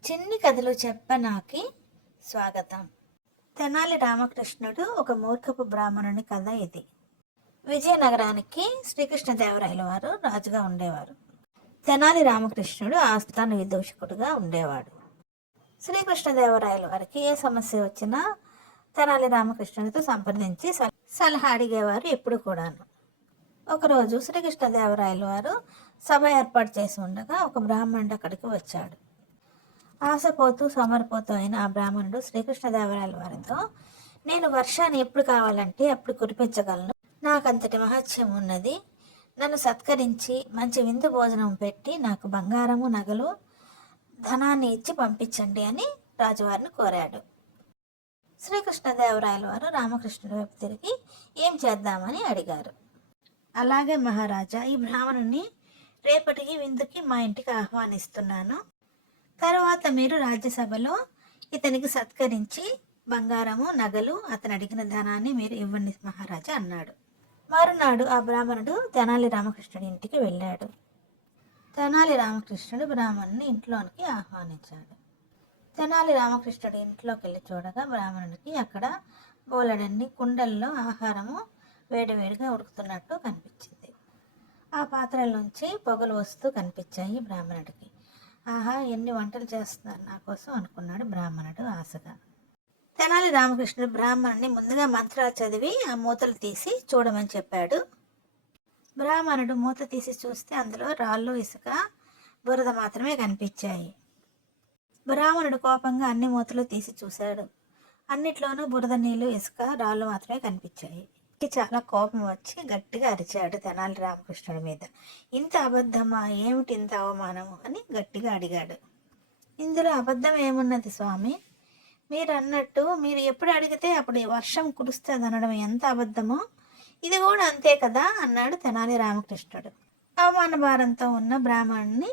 చిన్ని కథలు చెప్పనాకి స్వాగతం. తెనాలి రామకృష్ణుడు ఒక మూర్ఖపు బ్రాహ్మణుని కథ ఇది. విజయనగరానికి శ్రీకృష్ణదేవరాయల వారు రాజుగా ఉండేవారు. తెనాలి రామకృష్ణుడు ఆస్థాన విదూషకుడుగా ఉండేవాడు. శ్రీకృష్ణదేవరాయల వారికి ఏ సమస్య వచ్చినా తెనాలి రామకృష్ణుడితో సంప్రదించి సల- సలహా అడిగేవారు ఎప్పుడు కూడాను. ఒకరోజు శ్రీకృష్ణదేవరాయల వారు సభ ఏర్పాటు చేసి ఉండగా ఒక బ్రాహ్మణుడు అక్కడికి వచ్చాడు. ఆశపోతూ సోమరిపోతూ అయిన ఆ బ్రాహ్మణుడు శ్రీకృష్ణదేవరాయల వారితో నేను వర్షాన్ని ఎప్పుడు కావాలంటే అప్పుడు కురిపించగలను. నాకంతటి మహత్యం ఉన్నది. నన్ను సత్కరించి మంచి విందు భోజనం పెట్టి నాకు బంగారము నగలు ధనాన్ని ఇచ్చి పంపించండి అని రాజువారిని కోరాడు. శ్రీకృష్ణదేవరాయల వారు రామకృష్ణుడి వైపు తిరిగి ఏం చేద్దామని అడిగారు. అలాగే మహారాజా ఈ బ్రాహ్మణుని రేపటికి విందుకి మా ఇంటికి ఆహ్వానిస్తున్నాను. తర్వాత మీరు రాజ్యసభలో ఇతనికి సత్కరించి బంగారము నగలు అతను అడిగిన ధనాన్ని మీరు ఇవ్వండి మహారాజా అన్నాడు. మరునాడు ఆ బ్రాహ్మణుడు తెనాలి రామకృష్ణుడి ఇంటికి వెళ్ళాడు. తెనాలి రామకృష్ణుడు బ్రాహ్మణుని ఇంట్లోనికి ఆహ్వానించాడు. తెనాలి రామకృష్ణుడి ఇంట్లోకి వెళ్ళి చూడగా బ్రాహ్మణుడికి అక్కడ బోలెడన్ని కుండల్లో ఆహారము వేడివేడిగా ఉడుకుతున్నట్టు కనిపించింది. ఆ పాత్రల నుంచి పొగలు వస్తూ కనిపించాయి బ్రాహ్మణుడికి. ఆహా ఎన్ని వంటలు చేస్తున్నారు నా కోసం అనుకున్నాడు బ్రాహ్మణుడు ఆశగా. తెనాలి రామకృష్ణుడు బ్రాహ్మణుని ముందుగా మంత్రాలు చదివి ఆ మూతలు తీసి చూడమని చెప్పాడు. బ్రాహ్మణుడు మూత తీసి చూస్తే అందులో రాళ్ళు ఇసుక బురద మాత్రమే కనిపించాయి. బ్రాహ్మణుడు కోపంగా అన్ని మూతలు తీసి చూశాడు. అన్నిట్లోనూ బురద నీళ్ళు ఇసుక రాళ్ళు మాత్రమే కనిపించాయి. కి చాలా కోపం వచ్చి గట్టిగా అరిచాడు తెనాలి రామకృష్ణుడి మీద. ఇంత అబద్ధమా? ఏమిటి ఇంత అవమానము? అని గట్టిగా అడిగాడు. ఇందులో అబద్ధం ఏమున్నది స్వామి? మీరు అన్నట్టు మీరు ఎప్పుడు అడిగితే అప్పుడు వర్షం కురుస్తుంది అనడం ఎంత అబద్ధమో? ఇది కూడా అంతే కదా? అన్నాడు తెనాలి రామకృష్ణుడు. అవమాన భారంతో ఉన్న బ్రాహ్మణుని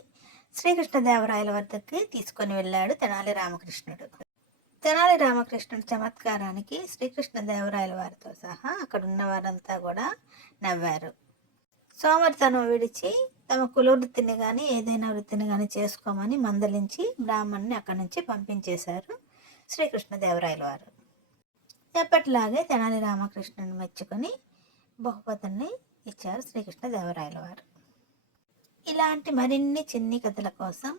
శ్రీకృష్ణదేవరాయల వద్దకి తీసుకొని వెళ్ళాడు తెనాలి రామకృష్ణుడు. తెనాలి రామకృష్ణుడి చమత్కారానికి శ్రీకృష్ణదేవరాయల వారితో సహా అక్కడ ఉన్న వారంతా కూడా నవ్వారు. సోమరితనం విడిచి తమ కుల వృత్తిని కానీ ఏదైనా వృత్తిని కానీ చేసుకోమని మందలించి బ్రాహ్మణ్ణి అక్కడి నుంచి పంపించేశారు శ్రీకృష్ణదేవరాయల వారు. ఎప్పటిలాగే తెనాలి రామకృష్ణుని మెచ్చుకొని బహుపతిని ఇచ్చారు శ్రీకృష్ణదేవరాయల వారు. ఇలాంటి మరిన్ని చిన్ని కథల కోసం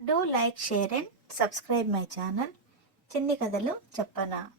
do like share and subscribe my channel. చిన్ని కథలు చెప్పనా?